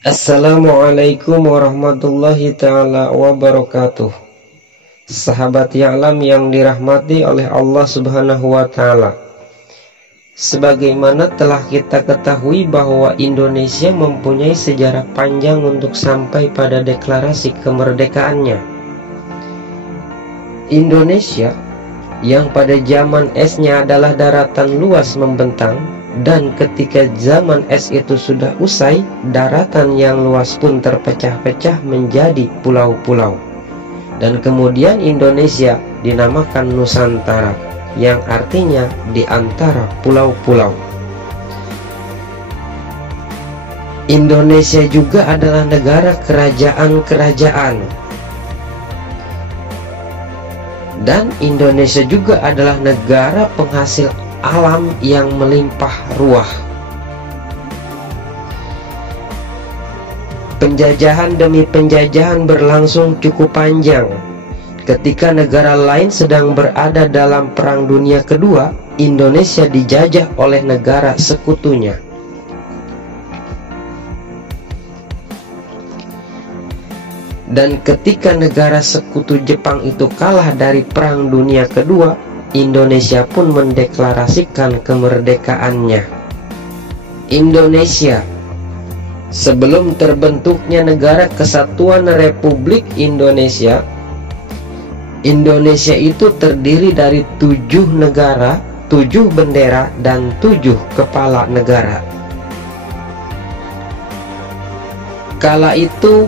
Assalamualaikum warahmatullahi ta'ala wabarakatuh. Sahabat Ya'lam yang dirahmati oleh Allah subhanahu wa ta'ala, sebagaimana telah kita ketahui bahwa Indonesia mempunyai sejarah panjang untuk sampai pada deklarasi kemerdekaannya. Indonesia yang pada zaman esnya adalah daratan luas membentang, dan ketika zaman es itu sudah usai, daratan yang luas pun terpecah-pecah menjadi pulau-pulau. Dan kemudian Indonesia dinamakan Nusantara, yang artinya di antara pulau-pulau. Indonesia juga adalah negara kerajaan-kerajaan. Dan Indonesia juga adalah negara penghasil alam yang melimpah ruah. Penjajahan demi penjajahan berlangsung cukup panjang. Ketika negara lain sedang berada dalam Perang Dunia Kedua, Indonesia dijajah oleh negara sekutunya. Dan ketika negara sekutu Jepang itu kalah dari Perang Dunia Kedua, Indonesia pun mendeklarasikan kemerdekaannya. Indonesia, sebelum terbentuknya Negara Kesatuan Republik Indonesia, Indonesia itu terdiri dari 7 negara, 7 bendera, dan 7 kepala negara. Kala itu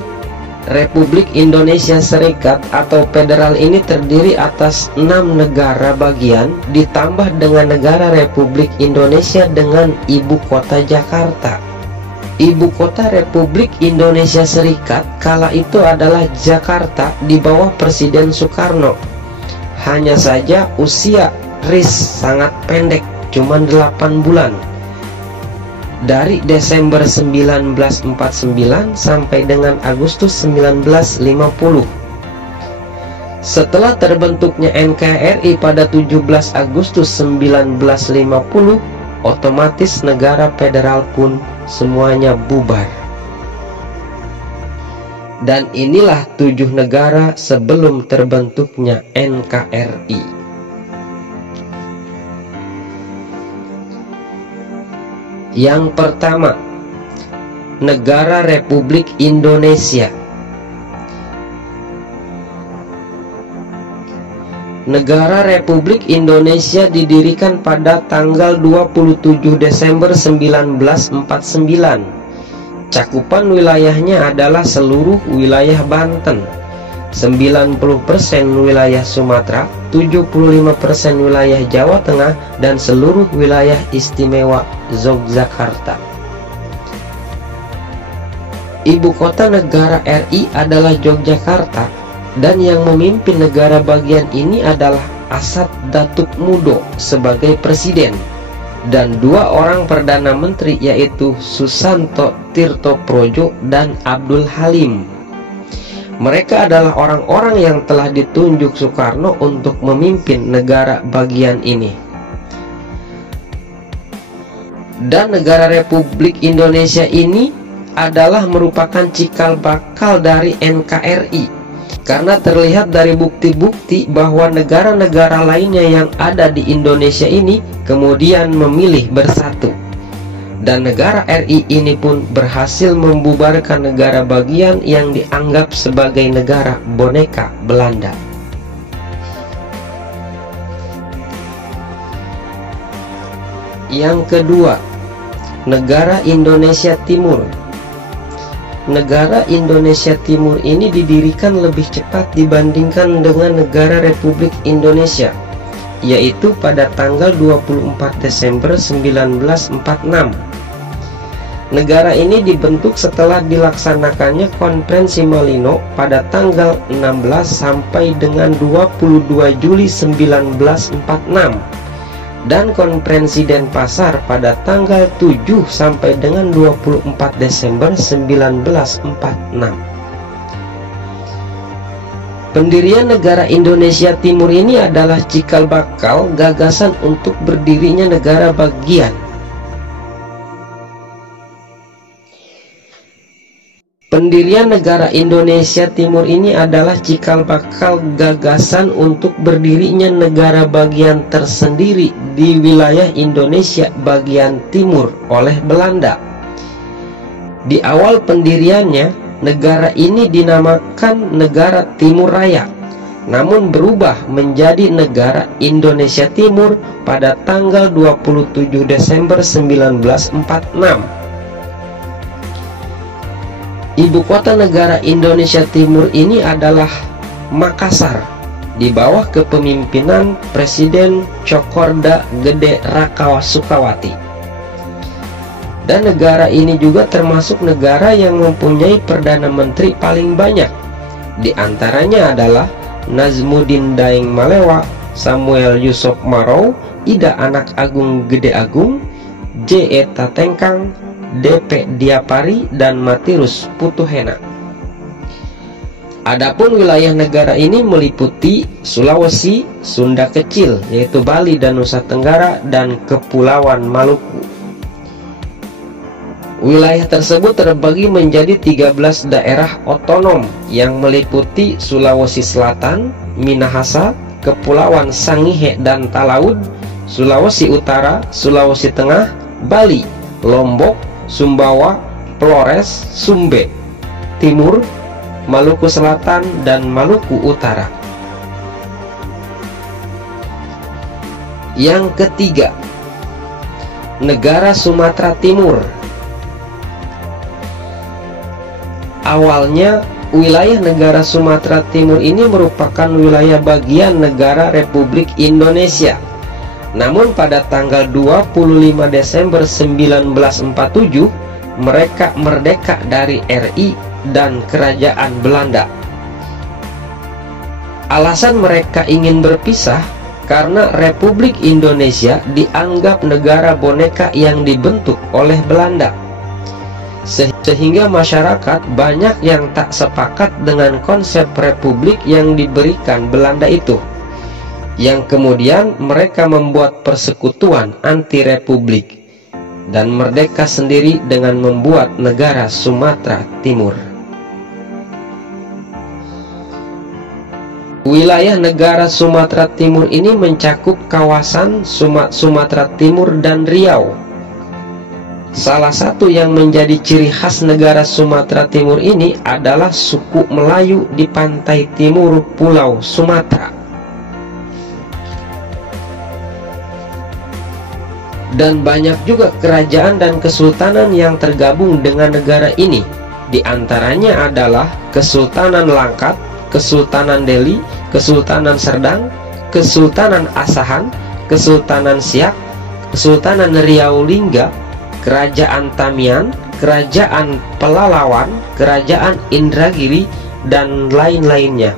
Republik Indonesia Serikat atau federal ini terdiri atas 6 negara bagian ditambah dengan negara Republik Indonesia dengan ibu kota Jakarta. Ibu kota Republik Indonesia Serikat kala itu adalah Jakarta di bawah Presiden Soekarno. Hanya saja usia RIS sangat pendek, cuma 8 bulan. Dari Desember 1949 sampai dengan Agustus 1950. Setelah terbentuknya NKRI pada 17 Agustus 1950, otomatis negara federal pun semuanya bubar. Dan inilah 7 negara sebelum terbentuknya NKRI. Yang pertama, Negara Republik Indonesia. Negara Republik Indonesia didirikan pada tanggal 27 Desember 1949. Cakupan wilayahnya adalah seluruh wilayah Banten, 90% wilayah Sumatera, 75% wilayah Jawa Tengah, dan seluruh wilayah istimewa Yogyakarta. Ibu kota negara RI adalah Yogyakarta, dan yang memimpin negara bagian ini adalah Asad Datuk Mudo sebagai presiden, dan 2 orang perdana menteri yaitu Susanto Tirtoprojo dan Abdul Halim. Mereka adalah orang-orang yang telah ditunjuk Soekarno untuk memimpin negara bagian ini. Dan negara Republik Indonesia ini adalah merupakan cikal bakal dari NKRI, karena terlihat dari bukti-bukti bahwa negara-negara lainnya yang ada di Indonesia ini kemudian memilih bersatu. Dan negara RI ini pun berhasil membubarkan negara bagian yang dianggap sebagai negara boneka Belanda. Yang kedua, Negara Indonesia Timur. Negara Indonesia Timur ini didirikan lebih cepat dibandingkan dengan negara Republik Indonesia, yaitu pada tanggal 24 Desember 1946. Negara ini dibentuk setelah dilaksanakannya Konferensi Malino pada tanggal 16 sampai dengan 22 Juli 1946 dan Konferensi Denpasar pada tanggal 7 sampai dengan 24 Desember 1946. Pendirian negara Indonesia Timur ini adalah cikal bakal gagasan untuk berdirinya negara bagian. Pendirian negara Indonesia Timur ini adalah cikal bakal gagasan untuk berdirinya negara bagian tersendiri di wilayah Indonesia bagian timur oleh Belanda. Di awal pendiriannya, negara ini dinamakan Negara Timur Raya, namun berubah menjadi Negara Indonesia Timur pada tanggal 27 Desember 1946. Ibu kota negara Indonesia Timur ini adalah Makassar, di bawah kepemimpinan Presiden Cokorda Gede Rakawasukawati. Dan negara ini juga termasuk negara yang mempunyai Perdana Menteri paling banyak. Di antaranya adalah Nazmuddin Daeng Malewa, Samuel Yusuf Marou, Ida Anak Agung Gede Agung, J. Eta Tengkang, D.P. Diapari, dan Matirus Putuhena. Adapun wilayah negara ini meliputi Sulawesi, Sunda Kecil yaitu Bali dan Nusa Tenggara, dan Kepulauan Maluku. Wilayah tersebut terbagi menjadi 13 daerah otonom yang meliputi Sulawesi Selatan, Minahasa, Kepulauan Sangihe dan Talaud, Sulawesi Utara, Sulawesi Tengah, Bali, Lombok, Sumbawa, Flores, Sumbe, Timur, Maluku Selatan, dan Maluku Utara. Yang ketiga, negara Sumatera Timur. Awalnya, wilayah negara Sumatera Timur ini merupakan wilayah bagian negara Republik Indonesia. Namun pada tanggal 25 Desember 1947, mereka merdeka dari RI dan Kerajaan Belanda. Alasan mereka ingin berpisah karena Republik Indonesia dianggap negara boneka yang dibentuk oleh Belanda. Sehingga masyarakat banyak yang tak sepakat dengan konsep republik yang diberikan Belanda itu, yang kemudian mereka membuat persekutuan anti-republik dan merdeka sendiri dengan membuat negara Sumatera Timur. Wilayah negara Sumatera Timur ini mencakup kawasan Sumatera Timur dan Riau. Salah satu yang menjadi ciri khas negara Sumatera Timur ini adalah suku Melayu di pantai timur Pulau Sumatera. Dan banyak juga kerajaan dan kesultanan yang tergabung dengan negara ini. Di antaranya adalah Kesultanan Langkat, Kesultanan Delhi, Kesultanan Serdang, Kesultanan Asahan, Kesultanan Siak, Kesultanan Riau Lingga, Kerajaan Tamiang, Kerajaan Pelalawan, Kerajaan Indragiri, dan lain-lainnya.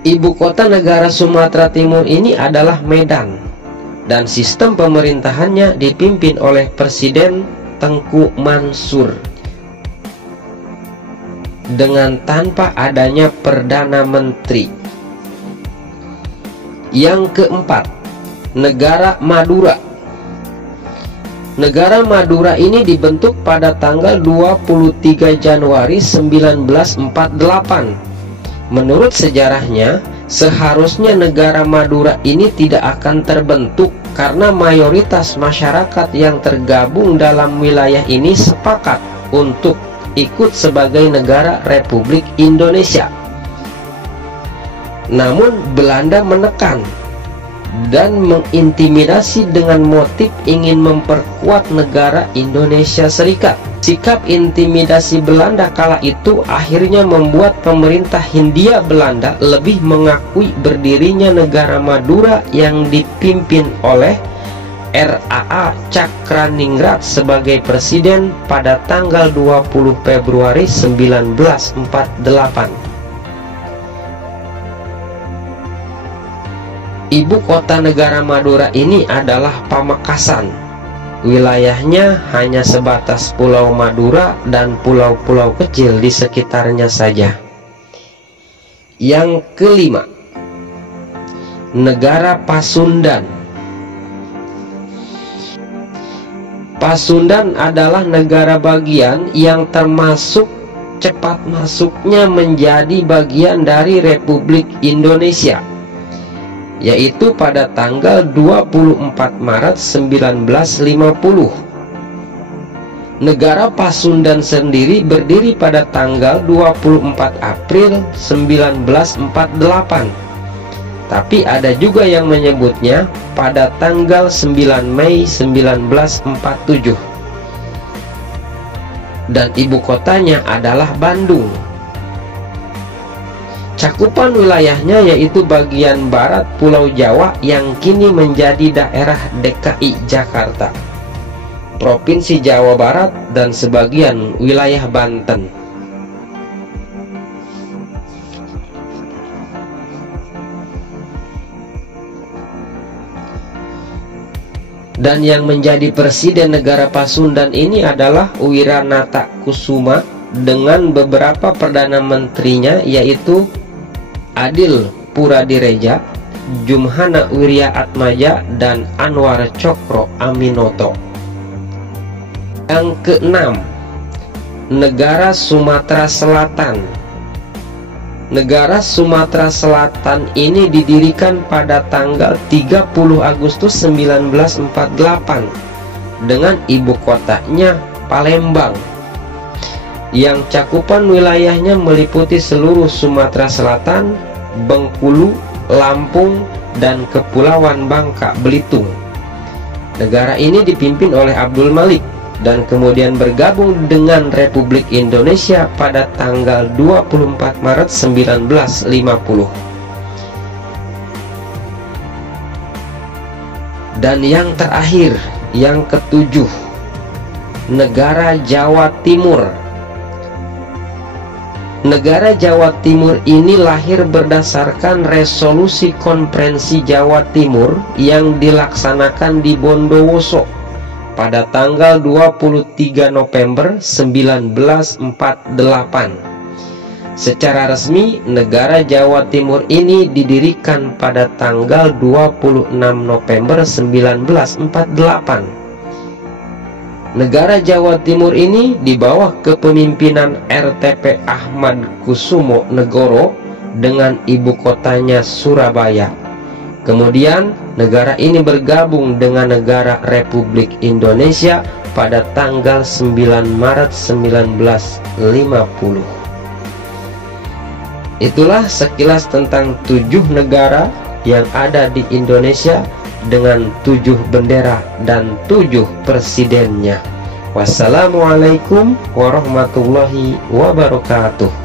Ibu kota negara Sumatera Timur ini adalah Medan, dan sistem pemerintahannya dipimpin oleh Presiden Tengku Mansur dengan tanpa adanya Perdana Menteri. Yang keempat, negara Madura. Negara Madura ini dibentuk pada tanggal 23 Januari 1948. Menurut sejarahnya, seharusnya negara Madura ini tidak akan terbentuk karena mayoritas masyarakat yang tergabung dalam wilayah ini sepakat untuk ikut sebagai negara Republik Indonesia. Namun Belanda menekan dan mengintimidasi dengan motif ingin memperkuat negara Indonesia Serikat. Sikap intimidasi Belanda kala itu akhirnya membuat pemerintah Hindia Belanda lebih mengakui berdirinya negara Madura yang dipimpin oleh RAA Cakraningrat sebagai presiden pada tanggal 20 Februari 1948. Ibu kota negara Madura ini adalah Pamekasan. Wilayahnya hanya sebatas Pulau Madura dan pulau-pulau kecil di sekitarnya saja. Yang kelima, negara Pasundan. Pasundan adalah negara bagian yang termasuk cepat masuknya menjadi bagian dari Republik Indonesia, yaitu pada tanggal 24 Maret 1950. Negara Pasundan sendiri berdiri pada tanggal 24 April 1948. Tapi ada juga yang menyebutnya pada tanggal 9 Mei 1947. Dan ibu kotanya adalah Bandung. Cakupan wilayahnya yaitu bagian barat Pulau Jawa yang kini menjadi daerah DKI Jakarta, Provinsi Jawa Barat, dan sebagian wilayah Banten. Dan yang menjadi presiden negara Pasundan ini adalah Wiranata Kusuma dengan beberapa perdana menterinya, yaitu Adil Puradireja, Jumhana Wiryaatmaja, dan Anwar Cokro Aminoto. Yang keenam, negara Sumatera Selatan. Negara Sumatera Selatan ini didirikan pada tanggal 30 Agustus 1948 dengan ibu kotanya Palembang, yang cakupan wilayahnya meliputi seluruh Sumatera Selatan, Bengkulu, Lampung, dan Kepulauan Bangka Belitung. Negara ini dipimpin oleh Abdul Malik dan kemudian bergabung dengan Republik Indonesia pada tanggal 24 Maret 1950. Dan yang terakhir, yang ketujuh, negara Jawa Timur. Negara Jawa Timur ini lahir berdasarkan resolusi Konferensi Jawa Timur yang dilaksanakan di Bondowoso pada tanggal 23 November 1948. Secara resmi, negara Jawa Timur ini didirikan pada tanggal 26 November 1948. Negara Jawa Timur ini di bawah kepemimpinan RTP Ahmad Kusumo Negoro dengan ibu kotanya Surabaya. Kemudian negara ini bergabung dengan negara Republik Indonesia pada tanggal 9 Maret 1950. Itulah sekilas tentang 7 negara yang ada di Indonesia dengan 7 bendera dan 7 presidennya. Wassalamualaikum warahmatullahi wabarakatuh.